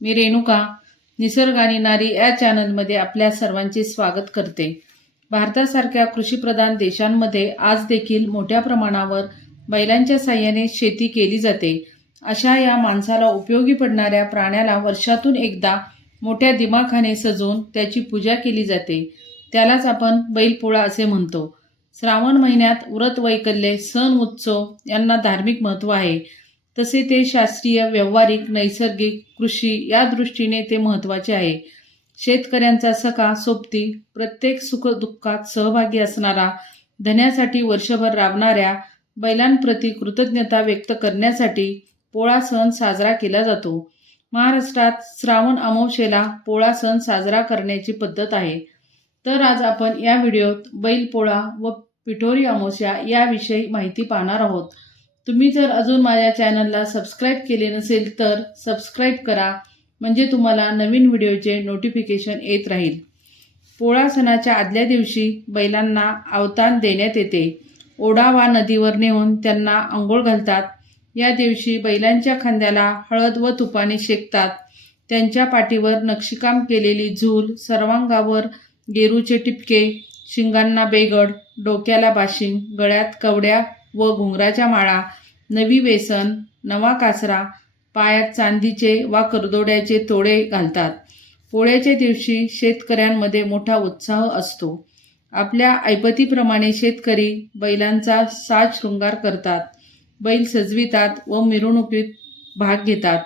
मी रेणुका निसर्ग आणि नारी या चॅनलमध्ये आपल्या सर्वांचे स्वागत करते. भारतासारख्या कृषीप्रधान देशांमध्ये आज देखील मोठ्या प्रमाणावर बैलांच्या साह्याने शेती केली जाते. अशा या माणसाला उपयोगी पडणाऱ्या प्राण्याला वर्षातून एकदा मोठ्या दिमाखाने सजवून त्याची पूजा केली जाते. त्यालाच आपण बैलपोळा असे म्हणतो. श्रावण महिन्यात व्रत वैकल्ये सण उत्सव यांना धार्मिक महत्त्व आहे. तसे ते शास्त्रीय व्यावहारिक नैसर्गिक कृषी या दृष्टीने ते महत्त्वाचे आहे. शेतकऱ्यांचा सखा सोबती प्रत्येक सुखदुःखात सहभागी असणारा धन्यासाठी वर्षभर राबणाऱ्या बैलांप्रती कृतज्ञता व्यक्त करण्यासाठी पोळा सण साजरा केला जातो. महाराष्ट्रात श्रावण अमावशेला पोळा सण साजरा करण्याची पद्धत आहे. तर आज आपण या व्हिडिओत बैलपोळा व पिठोरी अमावस्या याविषयी माहिती पाहणार आहोत. तुम्ही जर अजून माझ्या चॅनलला सबस्क्राईब केले नसेल तर सबस्क्राईब करा. म्हणजे तुम्हाला नवीन व्हिडिओचे नोटिफिकेशन येत राहील. पोळा सणाच्या आदल्या दिवशी बैलांना अवतान देण्यात येते. ओढा वा नदीवर नेऊन त्यांना आंघोळ घालतात. या दिवशी बैलांच्या खांद्याला हळद व तुपाने शेकतात. त्यांच्या पाठीवर नक्षीकाम केलेली झूल सर्वांगावर गेरूचे टिपके शिंगांना बेगड डोक्याला बाशिंग गळ्यात कवड्या व घुंगराच्या माळा नवी वेसन नवा कासरा पायात चांदीचे वा करदोड्याचे तोडे घालतात. पोळ्याच्या दिवशी शेतकऱ्यांमध्ये मोठा उत्साह असतो. आपल्या ऐपतीप्रमाणे शेतकरी बैलांचा साज शृंगार करतात बैल सजवितात व मिरवणुकीत भाग घेतात.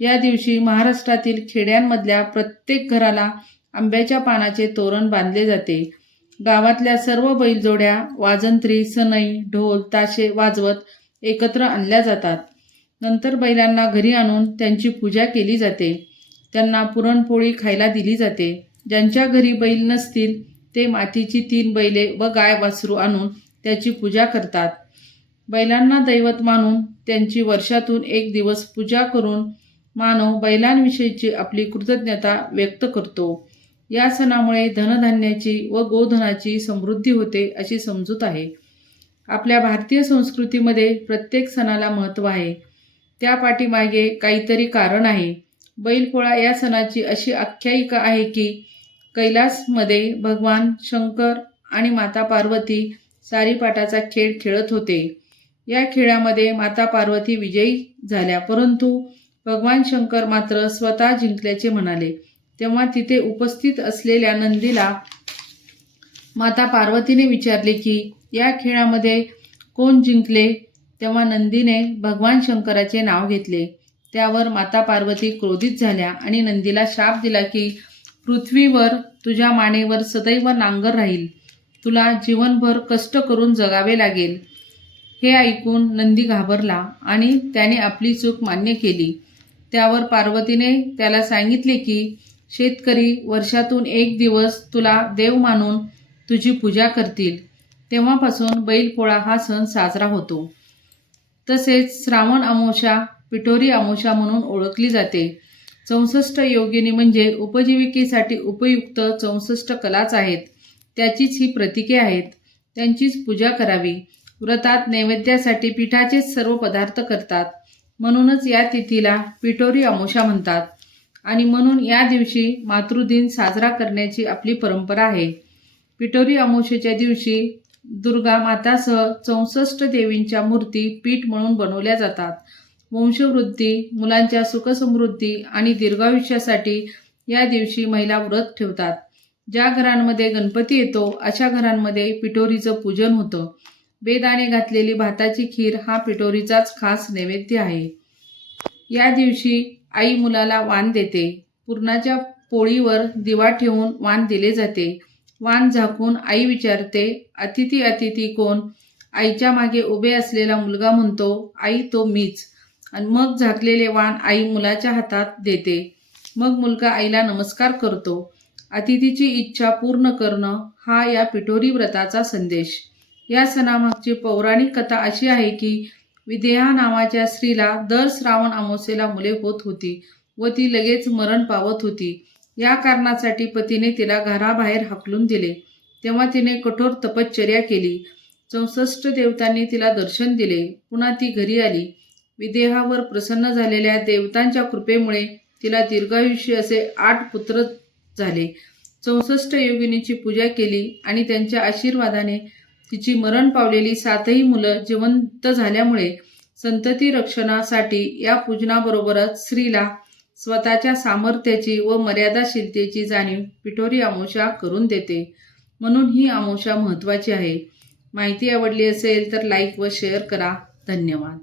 या दिवशी महाराष्ट्रातील खेड्यांमधल्या प्रत्येक घराला आंब्याच्या पानाचे तोरण बांधले जाते. गावातल्या सर्व बैलजोड्या वाजंत्री सनई ढोल ताशे वाजवत एकत्र आणल्या जातात. नंतर बैलांना घरी आणून त्यांची पूजा केली जाते. त्यांना पुरणपोळी खायला दिली जाते. ज्यांच्या घरी बैल नसतील ते मातीची तीन बैले व गाय वासरू आणून त्याची पूजा करतात. बैलांना दैवत मानून त्यांची वर्षातून एक दिवस पूजा करून मानव बैलांविषयीची आपली कृतज्ञता व्यक्त करतो. या सणामुळे धनधान्याची व गोधनाची समृद्धी होते अशी समजूत आहे. आपल्या भारतीय संस्कृतीमध्ये प्रत्येक सणाला महत्त्व आहे. त्या पाठीमागे काहीतरी कारण आहे. बैलपोळा या सणाची अशी आख्यायिका आहे की कैलासमध्ये भगवान शंकर आणि माता पार्वती सारीपाटाचा खेळ खेळत होते. या खेळामध्ये माता पार्वती विजयी झाल्या परंतु भगवान शंकर मात्र स्वतः जिंकल्याचे म्हणाले. तेव्हा तिथे उपस्थित असलेल्या नंदीला माता पार्वतीने विचारले की या खेळामध्ये कोण जिंकले? तेव्हा नंदीने भगवान शंकराचे नाव घेतले. त्यावर माता पार्वती क्रोधित झाल्या आणि नंदीला शाप दिला की पृथ्वीवर तुझ्या मानेवर सदैव नांगर राहील. तुला जीवनभर कष्ट करून जगावे लागेल. हे ऐकून नंदी घाबरला आणि त्याने आपली चूक मान्य केली. त्यावर पार्वतीने त्याला सांगितले की शेतकरी वर्षातून एक दिवस तुला देव मानून तुझी पूजा करतील. तेव्हापासून बैलपोळा हा सण साजरा होतो. तसेच श्रावण अमावस्या पिठोरी अमावस्या म्हणून ओळखली जाते. चौसष्ट योगिनी म्हणजे उपजीविकेसाठी उपयुक्त चौसष्ट कलाच आहेत. त्याचीच ही प्रतीके आहेत. त्यांचीच पूजा करावी. व्रतात नैवेद्यासाठी पिठाचेच सर्व पदार्थ करतात. म्हणूनच या तिथीला पिठोरी अमोषा म्हणतात. आणि म्हणून या दिवशी मातृदिन साजरा करण्याची आपली परंपरा आहे. पिठोरी अमावस्येच्या दिवशी दुर्गा मातासह चौसष्ट देवींच्या मूर्ती पीठ म्हणून बनवल्या जातात. वंशवृद्धी मुलांच्या सुखसमृद्धी आणि दीर्घायुष्यासाठी या दिवशी महिला व्रत ठेवतात. ज्या घरांमध्ये गणपती येतो अशा घरांमध्ये पिठोरीचं पूजन होतं. बेदाणे घातलेली भाताची खीर हा पिठोरीचाच खास नैवेद्य आहे. या दिवशी आई मुलाला वाण देते. पुरणाच्या पोळीवर दिवा ठेवून वाण दिले जाते. वाण झाकून आई विचारते अतिथी अतिथी कोण? आईच्या मागे उभे असलेला मुलगा म्हणतो आई तो मीच. आणि मग झाकलेले वाण आई मुलाच्या हातात देते. मग मुलगा आईला नमस्कार करतो. अतिथीची इच्छा पूर्ण करणं हा या पिठोरी व्रताचा संदेश. या सणामागची पौराणिक कथा अशी आहे की विदेहा नावाच्या स्त्रीला दर श्रावण अमावस्येला मुले होत होती व ती लगेच मरण पावत होती. या कारणासाठी पतीने तिला घराबाहेर हाकलून दिले. तेव्हा तिने कठोर तपश्चर्या केली. चौसष्ट देवतांनी तिला दर्शन दिले. पुन्हा ती घरी आली. विदेहावर प्रसन्न झालेल्या देवतांच्या कृपेमुळे तिला दीर्घायुष्य असे आठ पुत्र झाले. चौसष्ट योगिनीची पूजा केली आणि त्यांच्या आशीर्वादाने तिची मरण पावलेली सातही मुलं जिवंत झाल्यामुळे संतती रक्षणासाठी या पूजनाबरोबरच स्त्रीला स्वतःच्या सामर्थ्याची व मर्यादाशीलतेची जाणीव पिठोरी आमोशा करून देते. म्हणून ही आमोशा महत्त्वाची आहे. माहिती आवडली असेल तर लाईक व शेअर करा. धन्यवाद.